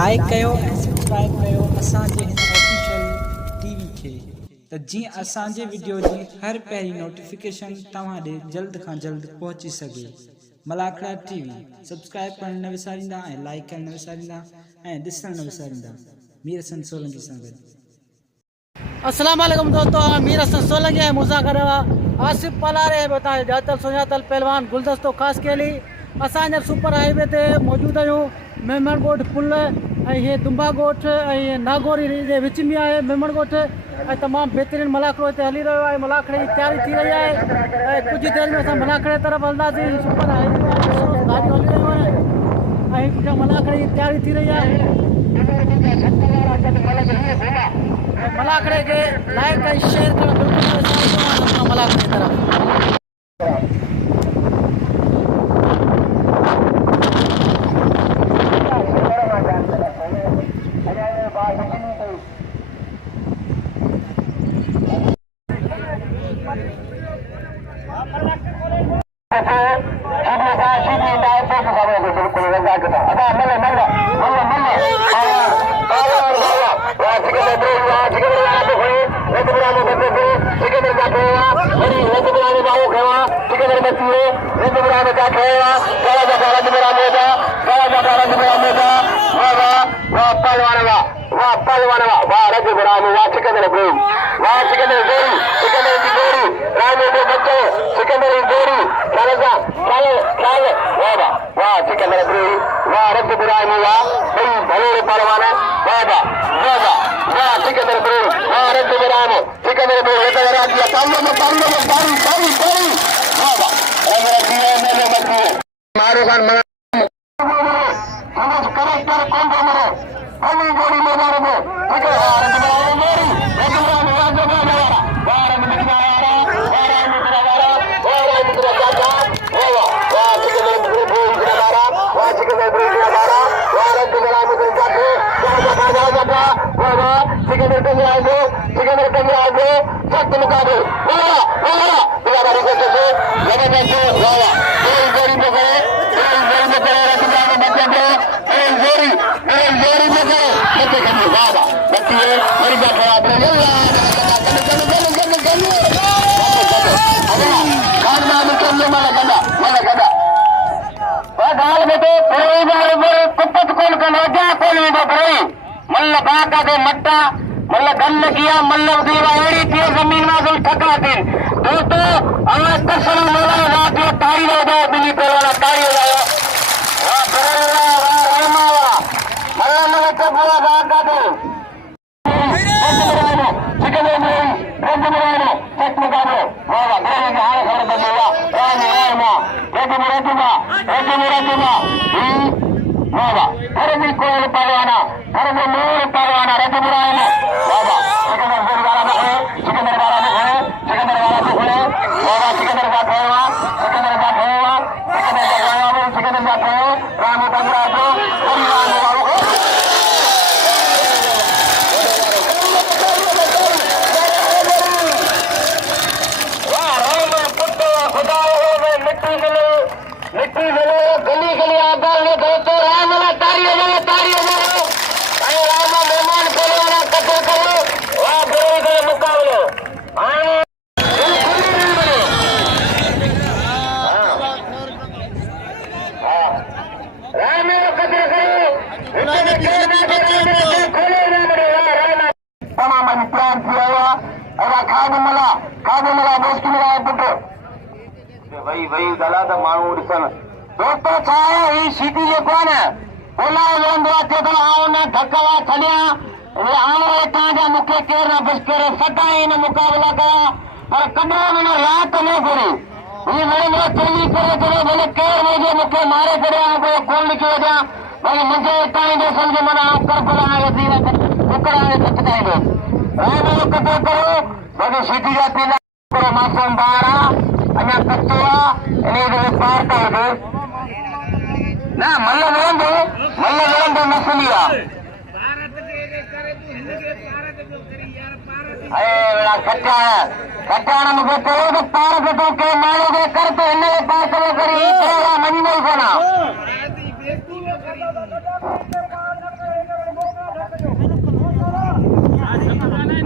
Like कयो ऐं subscribe कयो असांजे हिन ऑफिशियल टीवी खे त जीअं असांजे वीडियो जी हर पहिरीं नोटिफिकेशन तव्हां ॾे जल्द खां जल्द पहुची सघे। मलाखड़ा टीवी सब्सक्राइब करण न विसारींदा ऐं लाइक करण न विसारींदा ऐं ॾिसण न विसारींदा। मीर हसन सोलंकी सां गॾु। अस्सलाम वालेकुम दोस्तों, मीर हसन सोलंकी है मुसा करे आसिफ पलारे बता जातल सुजातल पहलवान गुलदस्तो खास के लिए असांजा सुपर हाईवे ते मौजूद आहियूं। मेमण ॻोठ पुल ये दुंबा ॻोठ ये नागौरी जे विच में है मेमण ॻोठ तमाम बेहतरीन मलाखड़ो इतने हली रो है। मलाखड़े की तैयारी थी रही है। कुछ देर में असां मलाखड़े तरफ हलंदासीं। सुपर हाईवे गाड़ियों हली रहियूं आहिनि मलाखड़े की तैयारी थी रही है। मलाखड़े के लाइक ऐं शेयर करणु बिल्कुलु मलाखड़े तरफ।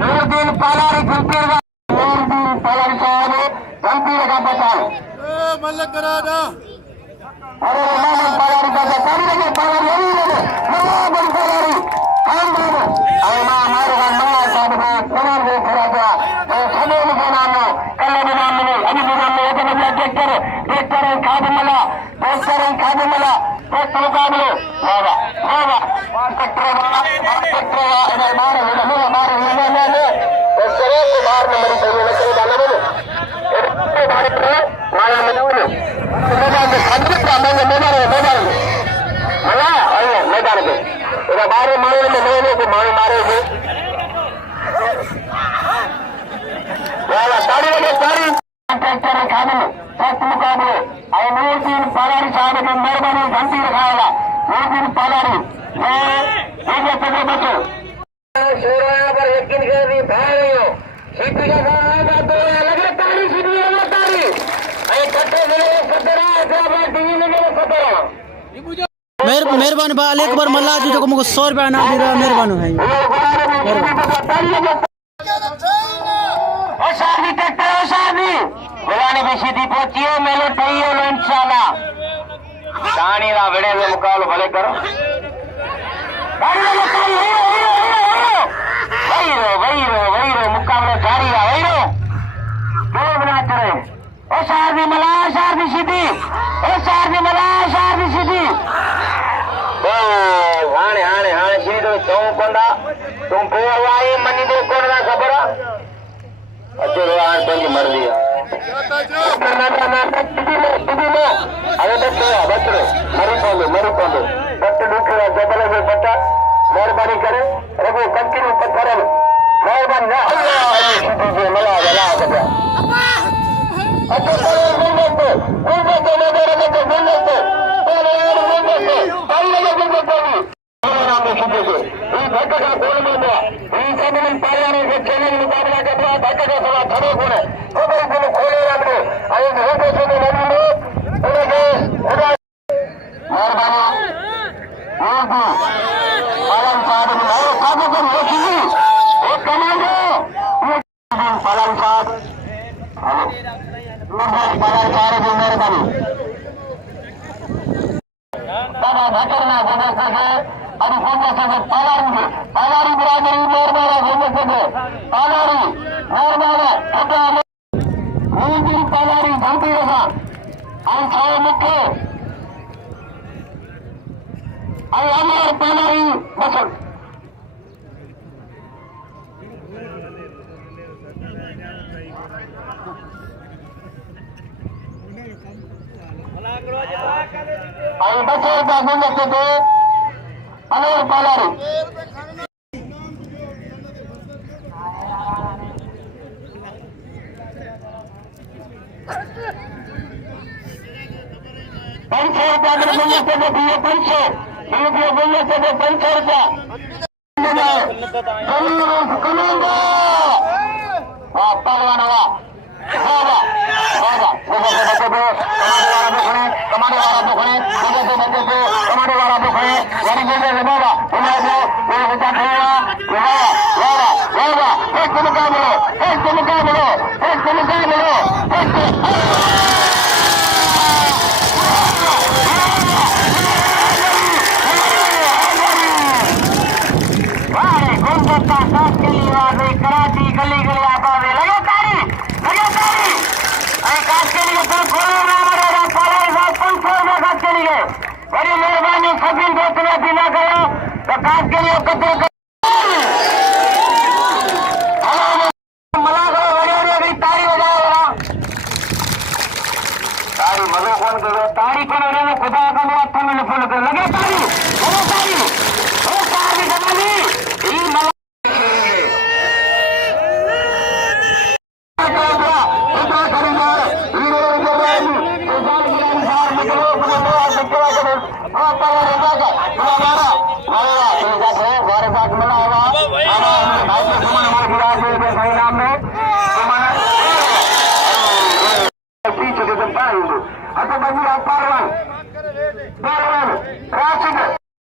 नूरुद्दीन पालारी गुलपीर नूरुद्दीन पालारी साहब गुलपीर का बताओ मल्लकराना अरे नूरुद्दीन पालारी का पानी लगे पालारी यही लगे नूरुद्दीन पालारी काम बाबू अरे मां हमारे का मां साहब का कमर में खड़ा था तो समय में नाम कल में नाम में अभी भी नाम में तो मतलब ट्रैक्टर खादमला तो मुकाबले वाह वाह ट्रैक्टर इधर मार ले तो सरे को मार में मरी तो लगे डाले बोले भारत में माया में बोले तो मैं खंडित का मैं मोबाइल मला अरे मैदान में इधर बाहर मारे में मैंने को मारेंगे वाह ताड़ी लगे ताड़ी ट्रैक्टर खादम तो मुकाबले अरे नूरुद्दीन पालारी साहब की मेहरबानी घंटी रखाएगा नूरुद्दीन पालारी ये पकड़ो बच्चों शोराया पर यकीन कर दी भाई हो सीपी का काम आएगा तो लगे तारी सीपी लगे तारी अरे कट्टे मिले खतरा है टीवी में मिले खतरा मेहरबानी बा एक बार मल्ला जी को मुझको 100 रुपया ना दे रहा मेहरबानी है ओ शादी ट्रैक्टर ओ शादी गुलानी भी सीधी पहुंचियो मेलो टइयो लो इंशाल्लाह कहानी रा बड़े में मुकाबला भले करो वही मुकाबला जारी रहा वही क्यों बना करे ओ शादी मला शादी सीधी ओ शादी मला शादी सीधी हाणे हाणे हाणे सीधी तो चौकोंडा तुम को आई मनी दे कोण ना खबर अचो आज पंजी मर्जी है अरे बच्चो मरी पोंदो बट दुखड़ा जबल में बटा मेहरबानी करे रघु कंटिन्यू पत्थर मेहरबानी ना सीधी जे मला वाला बता अच्छा गुलदस्ते मेरे बच्चे गुलदस्ते आई लगे गुलदस्ते नाम में सीधे से ये धक्का का गोल में हुआ इन सब में पालाने के चैनल मुकाबला के बाद धक्का का सवाल खड़े होने तो बिल्कुल खोले रखो अरे होते से नहीं लो उन्हें खुदा मेहरबानी पालन साहब ने काबू कर रखी एक कमांडो पालन साहब हेलो पालन साहब की मेहरबानी दादा धक्करना जगह से अभी फोन से पालारी बिरादरी मेहरबाना फोन से पालारी मेहरबाना नूरुद्दीन पालारी घंटी रखा हम छाए मुख्य अरे अमर पालारी बसंत अरे बच्चे का गुलदस्ते थे अमर पालारी ₹500 गुलदस्ते को दिए 500 गुलदस्ते को ₹500 कमांडो वाह पहलवान वाह कमाने वाला दुखने कमाने वाला दुखने यानी बोलते हैं बाबा एक मुकाबलो एक मुकाबलो एक मुकाबलो कराची गली गली आता है लगे तारी अरे काश के लिए तो खोलो ना मरेगा पालारी साहब 500 में काश के लिए बड़ी मेहरबानी सभी दोस्त ने बिना करो तो काश के लिए कतरे मला करो वगैरह तारी बजाओ तारी मधु कौन करो तारी करो रे खुदा का हाथ में फूल कर लगे तारी कमानी ये मला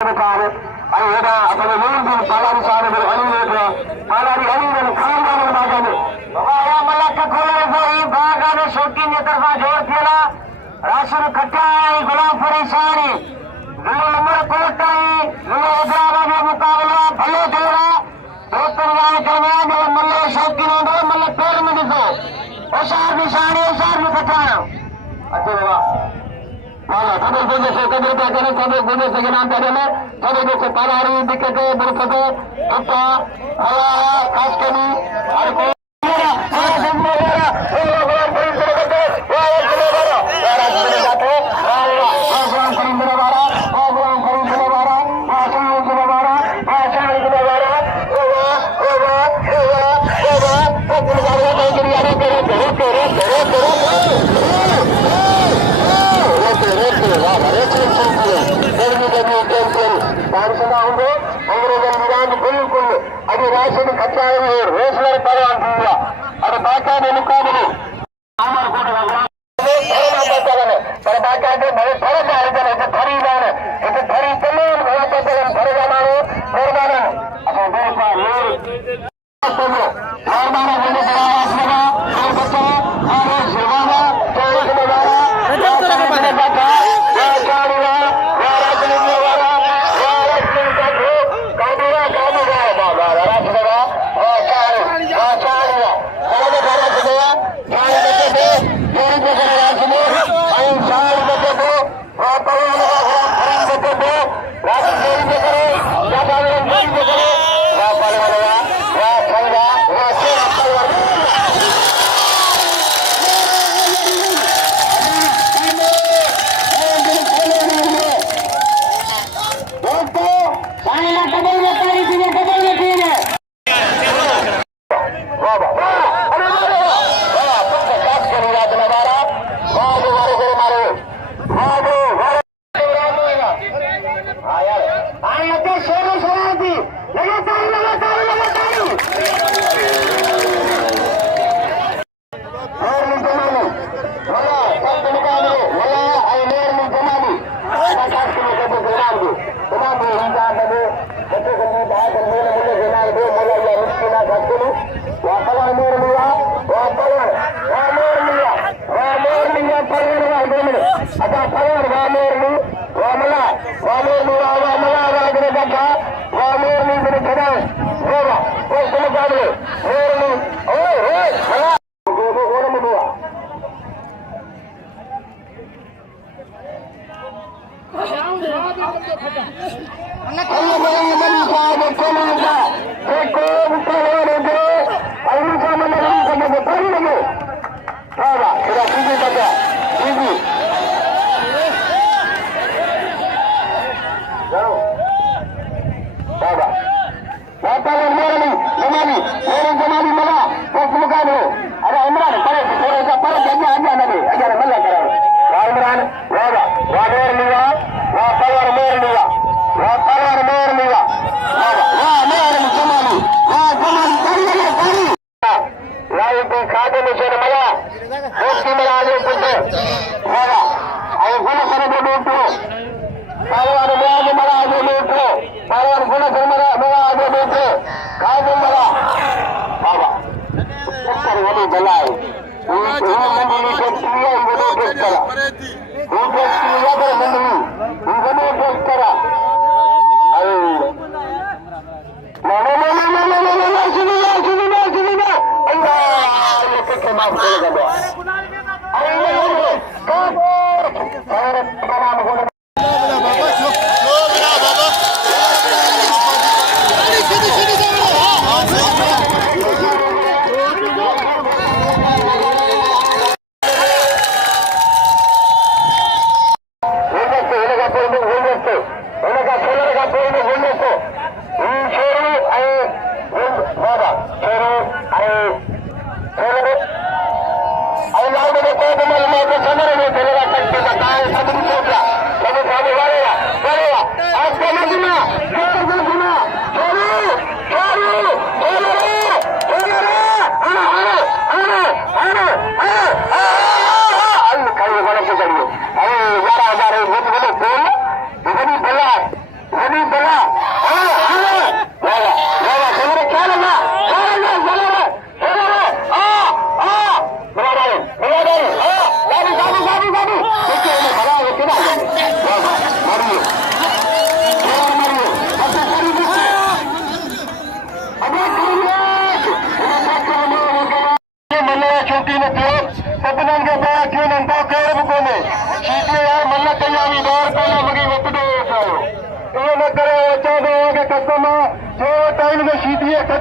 अपने नूरुद्दीन पालारी साहब पालारी अली खानदान बागाने मलक खोले बागाने शौकीन की तरफा जोर थियला राशन खटाई गुलाम फरीसानी नंबर कोटाई हैदराबाद में मुकाबला भलो थोड़ा दोस्तों वाले दरमियान में मल्ले शौकीन होंगे मल्ले पैर में दिखो ओसार निशानी ओसार में खटाया अच्छे बाबा माला कदर गुंजे से कदर पे करें कदर गुंजे से नाम पे देना कदर गुंजे पालारी दिक्कते बुरकते अपा अल्लाह खास करी हर को बिल्कुल अभी राशन खर्चा रोजगार परवान दिया और बाकी मुकाबले पर बाकी भले फर्क है फरी जाने फरी चले फर जाना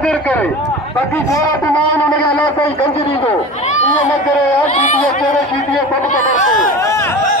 तकदीर करे बाक़ी थोरा तमाम हुनखे अलाह साईं गंज ॾींदो इहो न करे सीटीअ कहिड़े सीटीअ सभु ख़बर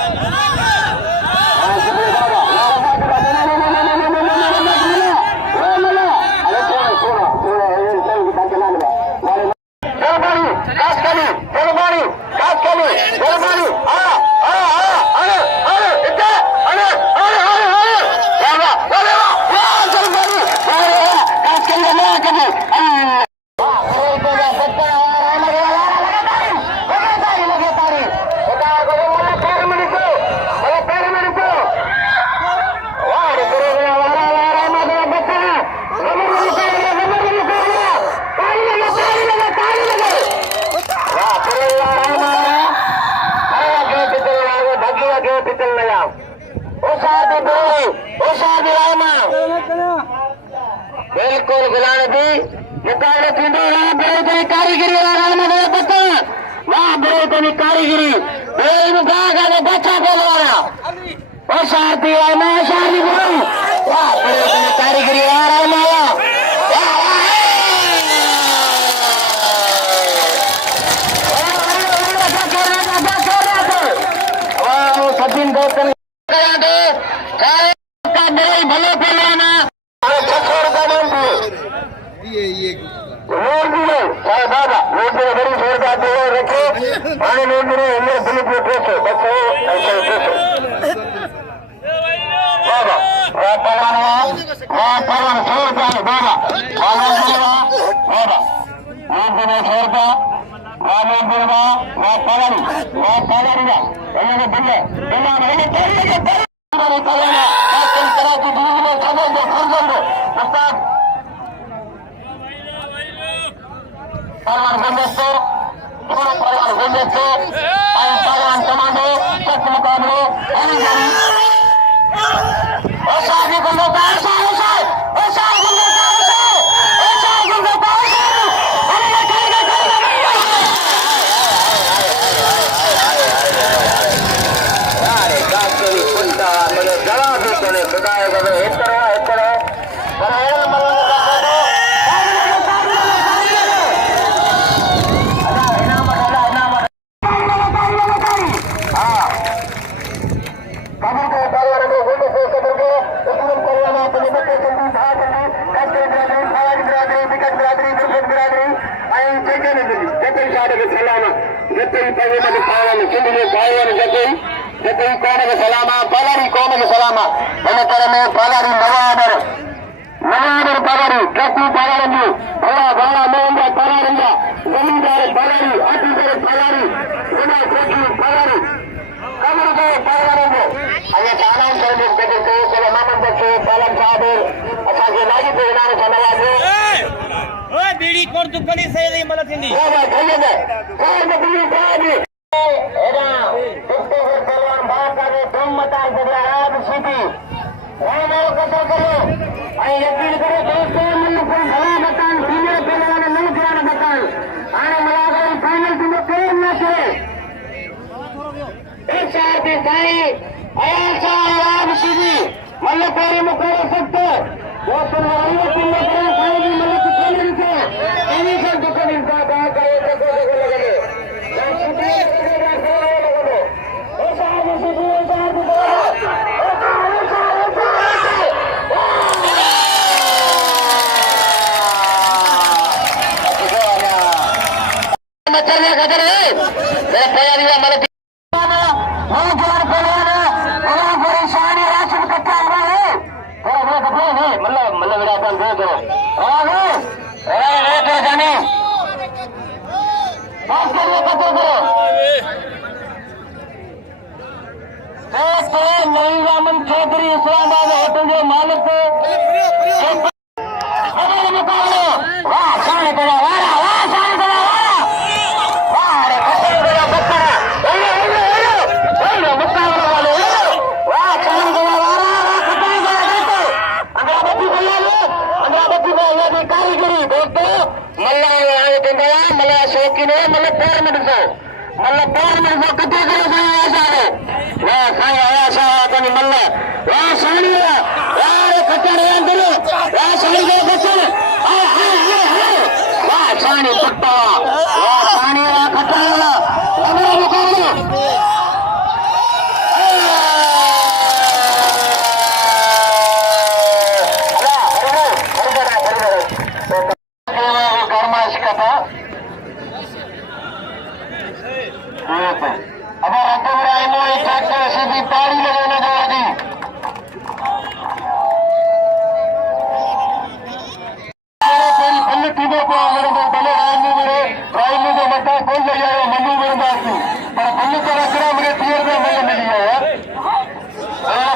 बिल्कुल गुलाम भी मुकाबले थींदो बेहतरी कारीगरी वारा न पता वाह बेहतरी कारीगरी बेन भाग ने बचा बोलवाना ओ शादी है ना शादी बोल वाह बेहतरी कारीगरी वारा माया वाह सचिन दोस्त करा दो का मेरे भले पहलवाना बीड़ी कोर दुकानी सही मला थींदी पाणी तुटतावा पाणी खतरा गरमाश कथा अब ट्रैक्टर सीधी ताड़ी लगाने जा दी टीमों को भले रायलू को मत बोल जाए मनु मेरे बात की पर मनु को रखना मेरे टीयर में मजा मिली है यार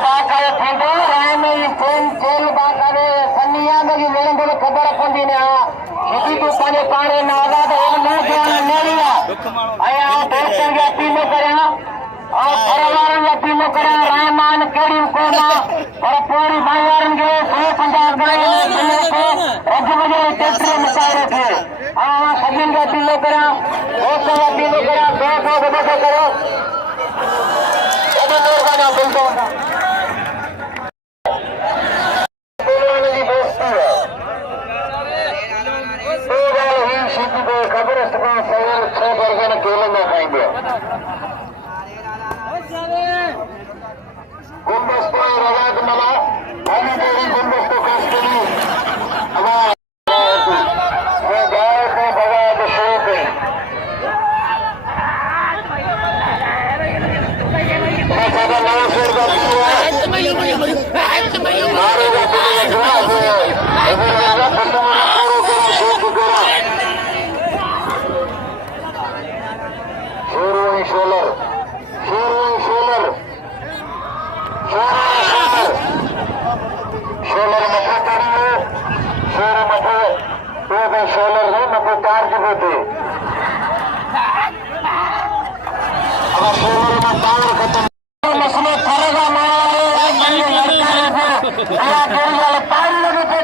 बात है फेंको राय में ये फोन चल बात करे सन्निया में ये मेरे को खबर अपन दी ने किसी को पाने पाने ना आगा तो हम ना जान नहीं लिया आया दोस्तों के टीमों करे और परिवार के टीमों करे रहमान केड़ी को ना और पूरी भाईवारन के 150 गए राज्य में ट्रैक्टर मचाए रखे हाँ सभी का टीमों करा 200 का टीमों करा 200 का करो अभी नोर गाना बोलता हूँ गुंबस्तो रवाज मला आणि देवी गुंबस्तो खास केली वो गाय को बगा तो शोक है सादा नौ शेर का मारे का जवाब है अगर राजा खत्म करो करो शोक करो शेरवाई सोलर सोलर मठा करिए शेर मठे तो सोलर है मठे चार्ज होते अगर सोलर में पावर खत्म मसले थरेगा पानी लगे थे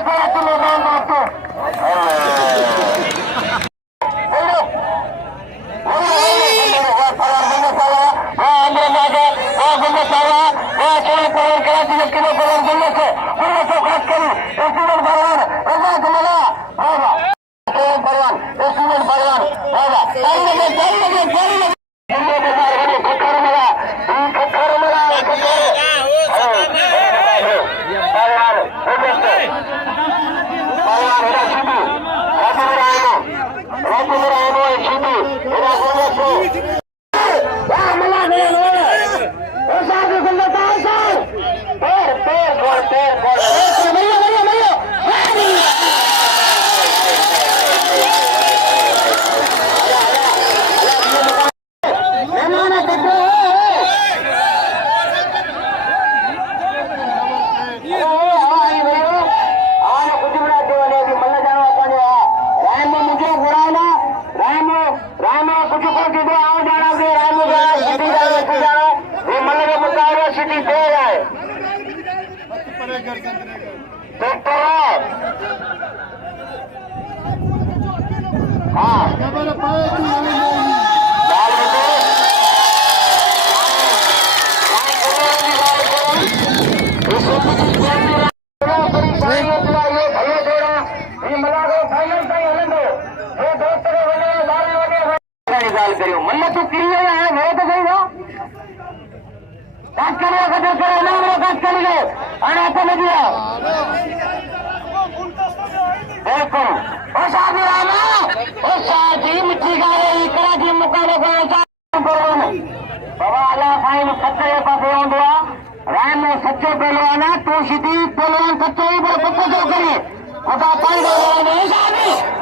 तुम्हें सच्चे पहलवान तो सीधी पहलवान सच्चे ही बच्चे जो करिए पता पाई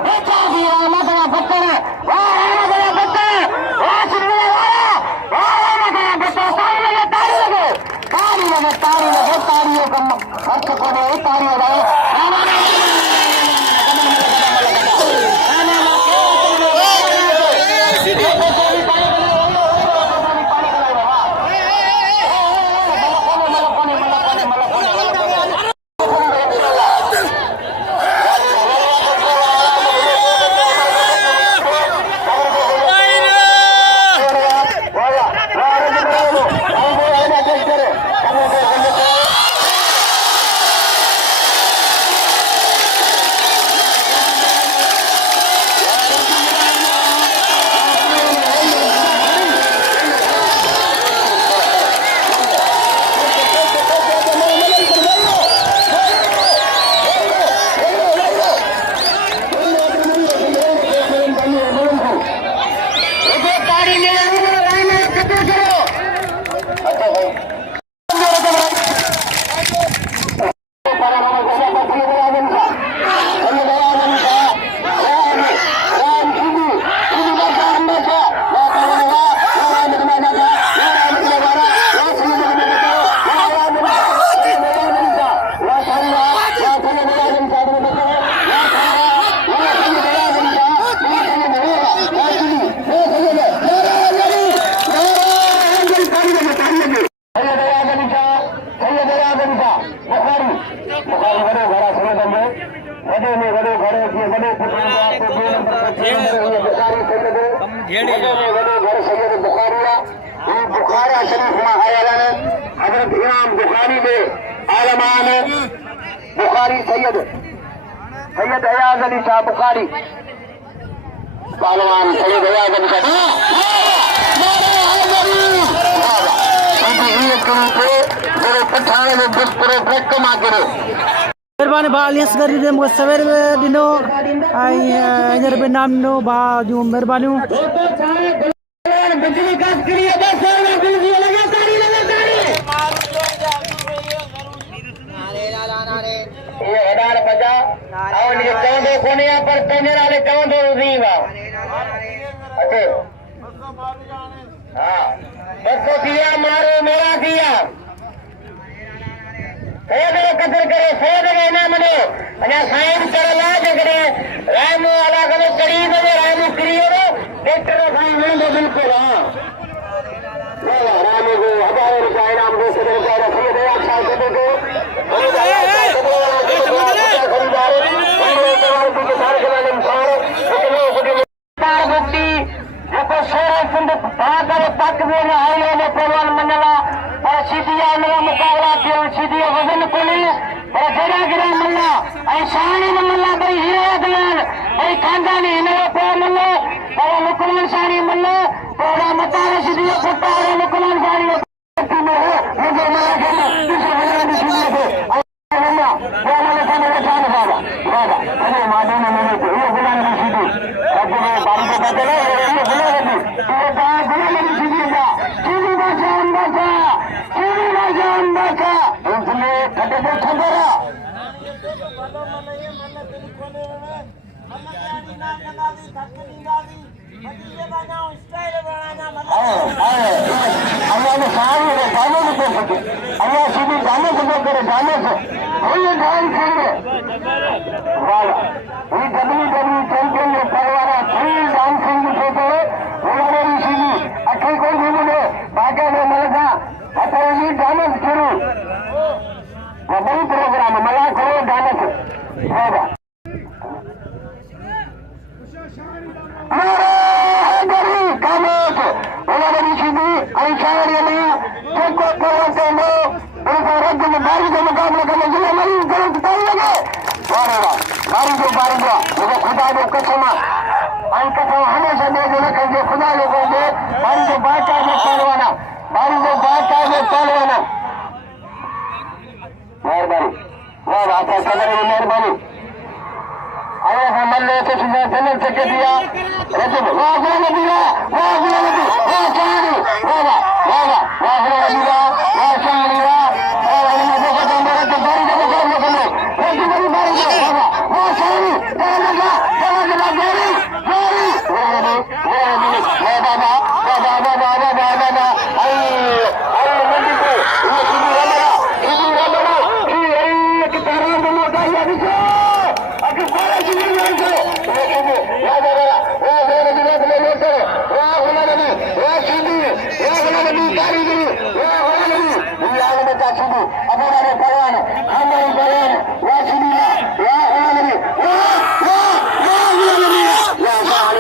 बच्चा भी बच्चा है तारी लगे तारियों का खर्च को तारी लगाए बुखारी वॾो घर आहे सैयद में वॾे में वॾो घर जीअं वॾो पुटु बुखारी सैयद वॾे में वॾो घर सैयद बुखारी आहे ही बुखारा शरीफ में आयल आहिनि हज़रत इमाम बुखारी में आलमान बुखारी सैयद अयाज़ अली शाह बुखारी पहलवान सैयद अयाज़ अली शाह पठान में बिस्तरो फेक मां करे मेहरबानी भाउ अलियस गरी दे मूंखे सवेरे ॾिनो ऐं हींअर बि नाम ॾिनो भाउ जूं महिरबानियूं बिजली काट करिए ये हदार बजा और ये चौंदो कोने पर पंजरा ने चौंदो रीवा अच्छे हां बच्चों दिया मारो मेरा दिया सैयद कदर करे सैयद ना मनो अना साइन करला जगरे रामो अलग अलग करीब में रामो करियो डॉक्टर साइन ने बिल्कुल हां रामो को हजारों रुपए इनाम दे सदर का सैयद अच्छा कर दो पहलवान मंडला पर सीधिया मेरा मुकाबला किया सीधिया वजन को नहीं पर जरा गिरा मल्ला ऐ शानी न मल्ला भाई हीरा दयाल भाई खानदानी ने पे मल्ला पर लुकमान शानी मल्ला थोड़ा मता सीधिया फटा लुकमान शानी में हो मुझे मारा के दूसरा वाला भी सुन ले मल्ला वो वाला सामने शान बाबा बाबा अरे मादे ने मैंने तो ये बुलाने की सीधी अब मैं बारी को बदले ये बुलाने की ये बात बुलाने की सीधी का सीधी बाजा इसलिए खटे पे खबरा अल्लाह ने सारे गाने में कर सके अल्लाह सीधी गाने को करे गाने से कोई गान करे वाला ये डब्ल्यूडब्ल्यू चैंपियन में पहलवान कोई गान सिंह से करे उन्होंने सीधी अच्छे कोई भी नहीं बाकी में मलका आता ये गाने शुरू वो बड़ी प्रोग्राम मला करो गाने से होगा खुदा जो कसम हमेशा दे खुदा लोगों को बारी जो बाटा में पहलवाना बारी जो बाटा में पहलवाना मेहरबानी वाह आपका कदर की मेहरबानी अरे हम मल्ले से सुबह जन्नत से के दिया रजब वाह गुलाम दिया वाह गुलाम दिया वाह शानी वाह वाह वाह वाह गुलाम दिया वाह शानी वाह और हम देखो तो मेरे तो बारी जब कर ले चले रजब बड़ी बारी वाह वाह शानी चला बारी वाह बाबा वाह बाबा बाबा बाबा आई आई मंडी को ये सीधी वाला की तरह में मोटा या दिखो अभी सारा सीधी नहीं है ये सीधी या जरा वो मेरे दिमाग में लेते वो होना नहीं वो सीधी कारीगरी वो होना नहीं ये आगे में का सीधी अभी वाले पहलवान हम नहीं पहलवान वो सीधी वो होना नहीं वो होना नहीं या सारा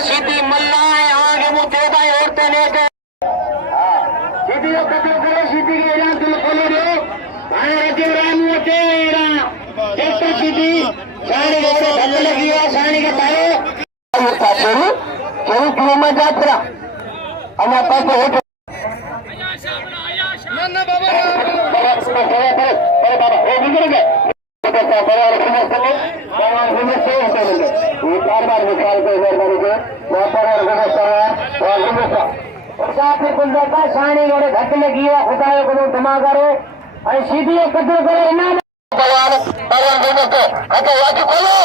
सीधी मल्ला आगे मुंह देता है औरतें लेके सीधी कतल करे सीधी के एरिया तुम खोलो रे आए रजे राम तेरा एक सीधी साड़ी के धक्के लगी है साड़ी के पाए ये पाछे केवल किलोमीटर जात्रा हमारे पास बहुत ना बाबा बाबा ए निकल गए बार विशाल को साणी घट लगी है खुदा को जमा करे सीधी कदर करे इनाम भगवान खोलो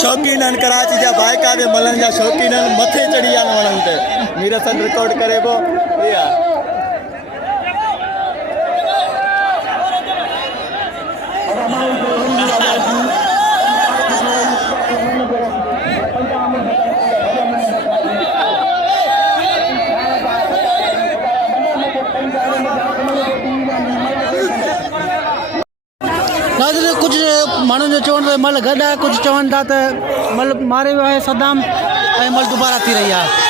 शौकीन कराची जा बाइका के मलन जा शौकीन मथे चढ़ी आन वणन ते मीरा सन रिकॉर्ड करे को या कुछ माण्हू जो चवण तो मल गॾु आहे कुझु चवनि था त मल मारे वियो आहे सदाम ऐं मल दुबारा थी रही आहे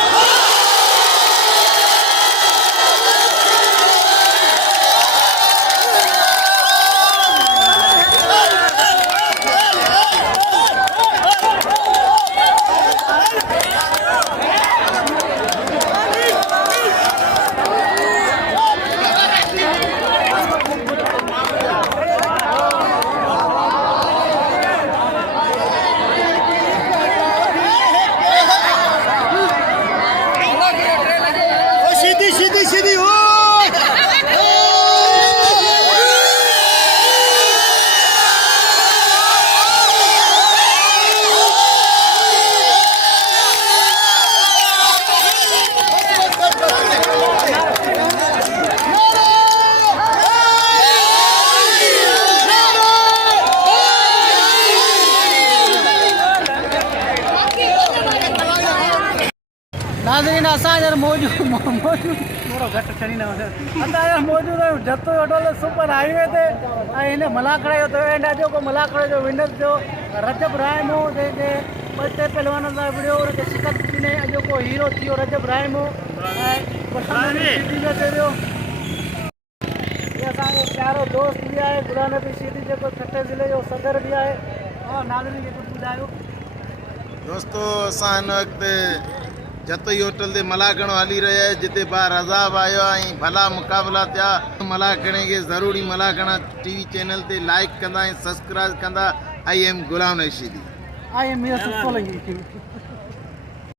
नाज़रीन असां हींअर मौजूदु थोरो घटि चढ़ी न वञे असां हींअर मौजूदु आहियूं जतो होटल सुपर हाईवे ते ऐं हिन मलाखड़े जो त एंड जेको मलाखड़े जो विनर थियो रजब रायमो जंहिंजे ॿ टे पहलवाननि सां विड़ियो हुनखे शिकस्त ॾिने जेको हीरो थियो रजब रायमो ऐं सिटी में थियो इहे असांजो प्यारो दोस्त बि आहे गुलानबी सिटी जेको छठे ज़िले जो सदर बि आहे ऐं नाज़रीन खे कुझु ॿुधायो दोस्तों असां हिन वक़्तु जतई होटल ते मलाखणो हली रहिया आहे जिते बार अज़ाब आयो ऐं भला मुक़ाबला थिया मलाखणे खे ज़रूरी मलाखणा टीवी चैनल ते लाइक कंदा ऐं सब्सक्राइब कंदा I am Ghulam Rashidi. I am Mir Hasan Solanki